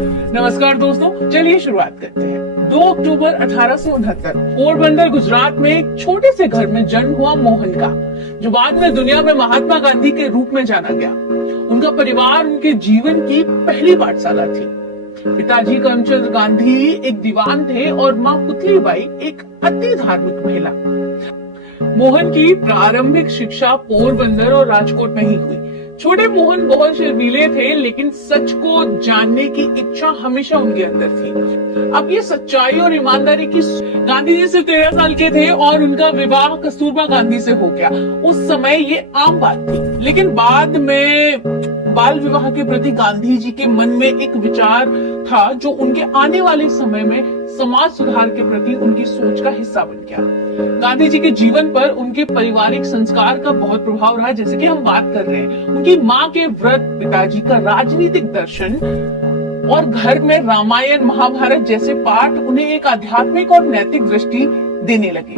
नमस्कार दोस्तों, चलिए शुरुआत करते हैं। 2 अक्टूबर 1869 पोरबंदर गुजरात में एक छोटे से घर में जन्म हुआ मोहन का, जो बाद में दुनिया में महात्मा गांधी के रूप में जाना गया। उनका परिवार उनके जीवन की पहली पाठशाला थी। पिताजी करमचंद गांधी एक दीवान थे और माँ पुतलीबाई एक अति धार्मिक महिला। मोहन की प्रारंभिक शिक्षा पोरबंदर और राजकोट में ही हुई। छोटे मोहन बहुत शर्मीले थे, लेकिन सच को जानने की इच्छा हमेशा उनके अंदर थी। अब ये सच्चाई और ईमानदारी की गांधी जी सिर्फ 13 साल के थे और उनका विवाह कस्तूरबा गांधी से हो गया। उस समय ये आम बात थी, लेकिन बाद में बाल विवाह के प्रति गांधी जी के मन में एक विचार था, जो उनके आने वाले समय में समाज सुधार के प्रति उनकी सोच का हिस्सा बन गया। गांधी जी के जीवन पर उनके पारिवारिक संस्कार का बहुत प्रभाव रहा, जैसे कि हम बात कर रहे हैं। उनकी माँ के व्रत, पिताजी का राजनीतिक दर्शन और घर में रामायण महाभारत जैसे पाठ उन्हें एक आध्यात्मिक और नैतिक दृष्टि देने लगे।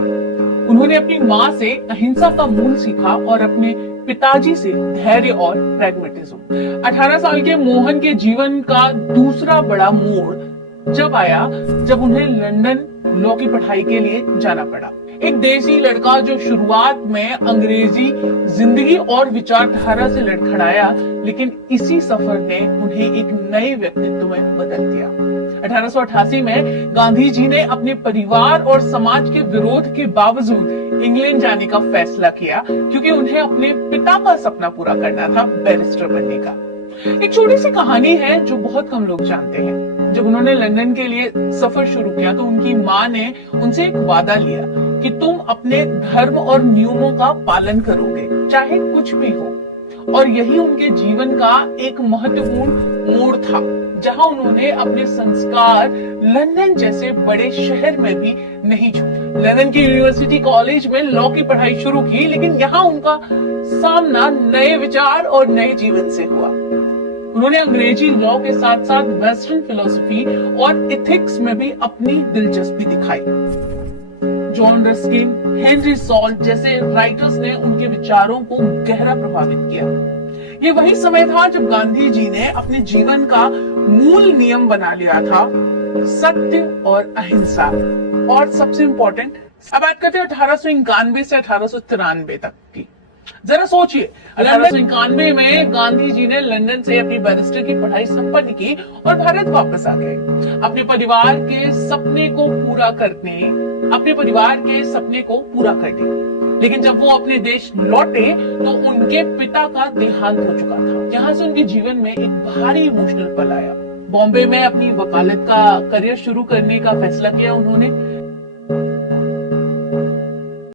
उन्होंने अपनी माँ से अहिंसा का मूल सीखा और अपने पिताजी से धैर्य और प्रैग्मेटिज्म। 18 साल के मोहन के जीवन का दूसरा बड़ा मोड़ जब आया, जब उन्हें लंदन लॉ की पढ़ाई के लिए जाना पड़ा। एक देसी लड़का जो शुरुआत में अंग्रेजी जिंदगी और विचारधारा से लड़खड़ाया, लेकिन इसी सफर ने उन्हें एक नए व्यक्तित्व में बदल दिया। 1888 में गांधी जी ने अपने परिवार और समाज के विरोध के बावजूद इंग्लैंड जाने का फैसला किया, क्योंकि उन्हें अपने पिता का सपना पूरा करना था, बैरिस्टर बनने का। एक छोटी सी कहानी है जो बहुत कम लोग जानते हैं। जब उन्होंने लंदन के लिए सफर शुरू किया तो उनकी माँ ने उनसे एक वादा लिया कि तुम अपने धर्म और नियमों का पालन करोगे, चाहे कुछ भी हो। और यही उनके जीवन का एक महत्वपूर्ण मोड़ था, जहां उन्होंने अपने संस्कार लंदन जैसे बड़े शहर में भी नहीं छोड़े। लंदन की यूनिवर्सिटी कॉलेज में लॉ की पढ़ाई शुरू की, लेकिन यहाँ उनका सामना नए विचार और नए जीवन से हुआ। उन्होंने अंग्रेजी लॉ के साथ साथ वेस्टर्न फिलोसफी और एथिक्स में भी अपनी दिलचस्पी दिखाई। जॉन रस्किन, हेनरी सॉल्ट जैसे राइटर्स ने उनके विचारों को गहरा प्रभावित किया। ये वही समय था जब गांधी जी ने अपने जीवन का मूल नियम बना लिया था, सत्य और अहिंसा। और सबसे इंपॉर्टेंट, अब बात करते हैं 1891 से 1893 तक की। जरा सोचिए, 1891 में गांधी जी ने लंदन से अपनी बैरिस्टर की पढ़ाई संपन्न की और भारत वापस आ गए, अपने परिवार के सपने को पूरा करने। लेकिन जब वो अपने देश लौटे तो उनके पिता का देहांत हो चुका था। यहाँ से उनके जीवन में एक भारी इमोशनल पल आया। बॉम्बे में अपनी वकालत का करियर शुरू करने का फैसला किया उन्होंने।